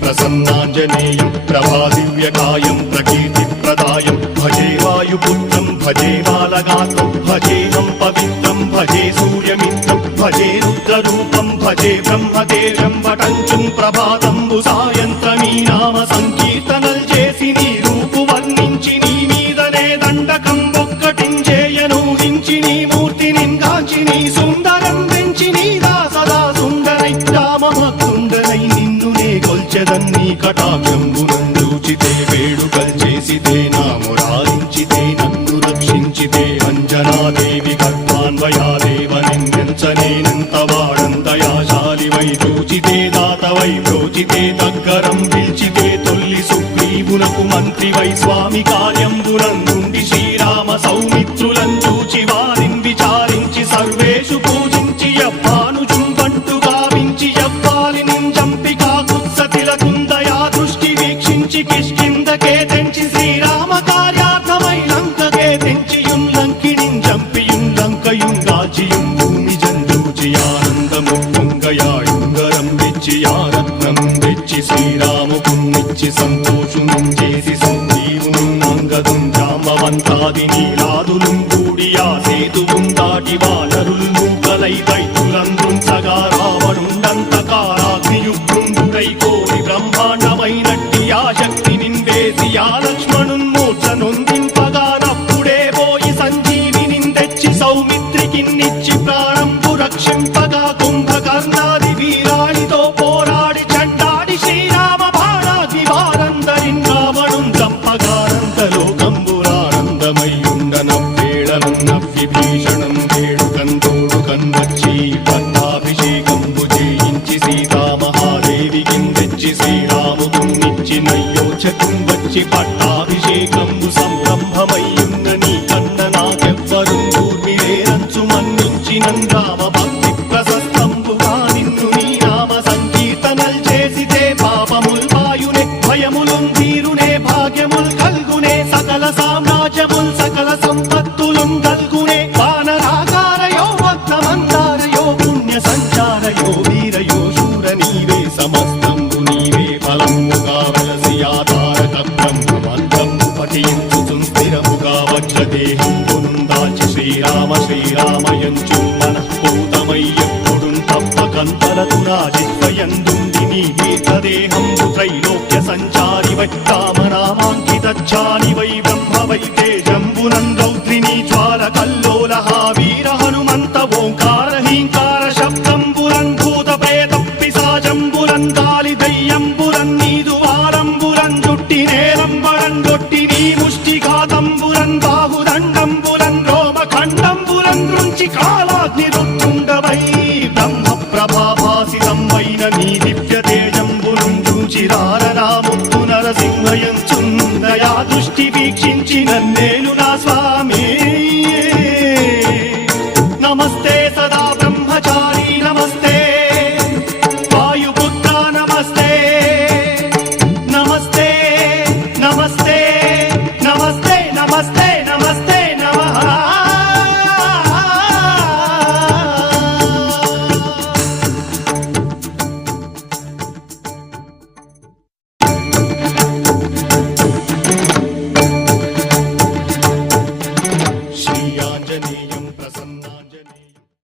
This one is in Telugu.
ప్రసన్నాంజనేయం ప్రభాదివ్యకాయం ప్రకీర్తి ప్రదాయం భజే వాయుపుత్రం భజే బాలగాత్రం భజేహం పవిత్రం భజే సూర్యమిత్రం భజే రుద్రరూపం భజే బ్రహ్మదేవం వటంచుం ప్రభాతం సాయంత్రమీ నామ సంకీర్తనల్ చేసి నీ రూపు వర్ణించి నీ మీదనే దండకం ఒక్కటించేయనూహించి నీ మూర్తిని నింగాంచి నీ సుందరం నే కొల్చెదన్ని కటాక్షంబునందూచితే వేడుకల్ చేసితే నా మురారించితే నన్ను రక్షించితే అంజనాదేవి కర్మాన్వయాదేవనిందించనేనంత వాడంతయాశాలి వై చూచితే దాతవై దోచితే దగ్గరం పిలిచితే తొల్లి సుగ్రీవునకు మంత్రి వై స్వామి కార్యంబునందుండి శ్రీరామ సౌమిత్రులం శ్రీరాముకున్నిచ్చి సంతోషును చేసి సంజీవును గ్రామవంతాది జామవంతాది నీలాదులు కూడి ఆ సేతువుం దాటి వానరులు మూకలై దైతులందృంచగా రావణుండంత కారాగ్నియుగ్రుండుడై కోరి బ్రహ్మాండమైనట్టి ఆ శక్తి నిందేసి ఆ లక్ష్మణున్ మూర్ఛ నొందింపగానప్పుడే పోయి సంజీవిని తెచ్చి సౌమిత్రికిన్నిచ్చి ప్రాణంపు రక్షింపగా కుంభకర్ణాది నయ్యోచకం వచ్చి పట్టాభిషేకంబు సంరంభమయ్యున్న కన్న నాకెవ్వరు కూర్మిరేరంచు మన్నించినం రామ భక్తి ప్రశస్తంబుగా నిన్ను నీ నామ సంకీర్తనల్ చేసితే పాపముల్ వాయునే భయములుం తప్పకంతరతు రాజిత్వయందుండి నీ దీర్ఘదేహంబు త్రైలోక్య సంచారి వై రామనామాంకితాని వై బ్రహ్మ వై తేజంబునందౌత్రిని జ్వాల కల్లోల వీర హనుమంత ఓంకార హీంకార శబ్దంబురం భూత ప్రేత పిశాజంబురం గాలి దయ్యంబురం నీదు వారంబురం జుట్టి నేరంబరం జొట్టి నీ ముష్టి ఘాతంబురం బాహుదండంబురం రోమ ఖండంబురం నుంచి కాలాగ్ని రుత్తుండవై బ్రహ్మ నీ దివ్య తేజంబురం చూచి రారరాముత్తు నరసింహయంచుందయా దృష్టి వీక్షించి నన్నేలు నా స్వామి. నమస్తే